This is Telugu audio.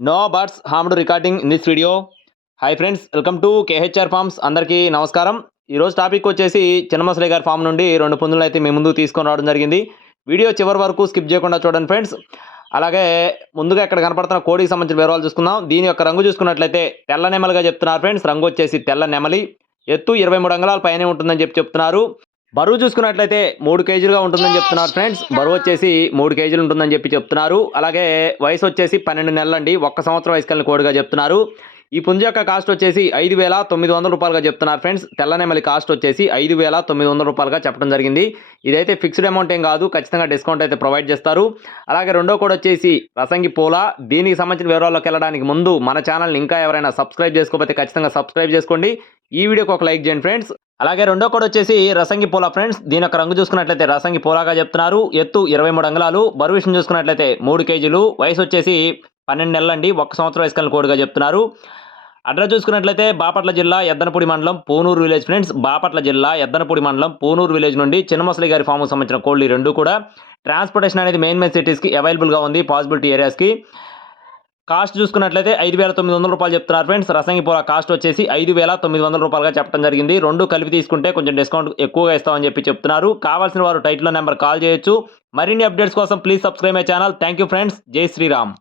No birds harmed recording in this video. Hi friends welcome to KHR farms అందరికీ నమస్కారం. ఈరోజు టాపిక్ వచ్చేసి చిన్నమసలి గారి ఫామ్ నుండి రెండు పుంజులు అయితే మీ ముందు తీసుకొని రావడం జరిగింది. వీడియో చివరి వరకు స్కిప్ చేయకుండా చూడండి ఫ్రెండ్స్ అలాగే ముందుగా ఇక్కడ కనపడుతున్న కోడికి సంబంధించిన వివరాలు చూసుకుందాం. దీని యొక్క రంగు చూసుకున్నట్లయితే తెల్ల నెమలిగా చెప్తున్నారు ఫ్రెండ్స్ రంగు వచ్చేసి తెల్ల నెమలి. ఎత్తు ఇరవై మూడు అంగళాల పైనే ఉంటుందని చెప్పి చెప్తున్నారు. బరువు చూసుకున్నట్లయితే మూడు కేజీలుగా ఉంటుందని చెప్తున్నారు ఫ్రెండ్స్. బరువు వచ్చేసి మూడు కేజీలు ఉంటుందని చెప్పి చెప్తున్నారు. అలాగే వయసు వచ్చేసి పన్నెండు నెలలండి. ఒక్క సంవత్సరం వయసు కలిగిన కోడిగా చెప్తున్నారు. ఈ పుంజ యొక్క కాస్ట్ వచ్చేసి ఐదు వేల తొమ్మిది వందల రూపాయలుగా చెప్తున్నారు ఫ్రెండ్స్. తెల్లనెమలి కాస్ట్ వచ్చేసి ఐదు వేల తొమ్మిది వందల రూపాయలుగా చెప్పడం జరిగింది. ఇదైతే ఫిక్స్డ్ అమౌంట్ ఏం కాదు. ఖచ్చితంగా డిస్కౌంట్ అయితే ప్రొవైడ్ చేస్తారు. అలాగే రెండో కోడ్ వచ్చేసి రసంగి పూల. దీనికి సంబంధించిన వివరాల్లోకి వెళ్ళడానికి ముందు మన ఛానల్ని ఇంకా ఎవరైనా సబ్స్క్రైబ్ చేసుకోకపోతే ఖచ్చితంగా సబ్స్క్రైబ్ చేసుకోండి. ఈ వీడియోకి ఒక లైక్ చేయండి ఫ్రెండ్స్. అలాగే రెండో కోడ్ వచ్చేసి రసంగి పోలా ఫ్రెండ్స్ దీని యొక్క రంగు చూసుకున్నట్లయితే రసంగి పోలాగా చెప్తున్నారు. ఎత్తు ఇరవై మూడు అంగుళాలు బరువు విషయం చూసుకున్నట్లయితే మూడు కేజీలు వయసు వచ్చేసి పన్నెండు నెలలండి ఒక్క సంవత్సరం వయసు కలిగిన కోడిగా చెప్తున్నారు. అడ్రస్ చూసుకున్నట్లయితే బాపట్ల జిల్లా ఎద్దనపూడి మండలం పూనూరు విలేజ్ ఫ్రెండ్స్ బాపట్ల జిల్లా ఎద్దనపూడి మండలం పూనూరు విలేజ్ నుండి చిన్నమసలి గారి ఫామ్కు సంబంధించిన కోళ్ళు రెండు కూడా. ట్రాన్స్పోర్టేషన్ అనేది మెయిన్ మెయిన్ సిటీస్కి అవైలబుల్గా ఉంది పాసిబిలిటీ ఏరియాస్కి. కాస్ట్ చూసుకున్నట్లయితే ఐదు వేల తొమ్మిది వందల రూపాయలు చెప్తున్నారు ఫ్రెండ్స్. రసంగిపూర కాస్ట్ వచ్చేసి ఐదు వేల తొమ్మిది వందల రూపాయలుగా చెప్పడం జరిగింది. రెండు కలిపి తీసుకుంటే కొంచెం డిస్కౌంట్ ఎక్కువగా ఇస్తామని చెప్పి చెప్తున్నారు. కావాల్సిన వారు టైటిల్లో నెంబర్ కాల్ చేయొచ్చు. మరిన్ని అప్డేట్స్ కోసం please subscribe my channel. Thank you friends. Jai Shriram.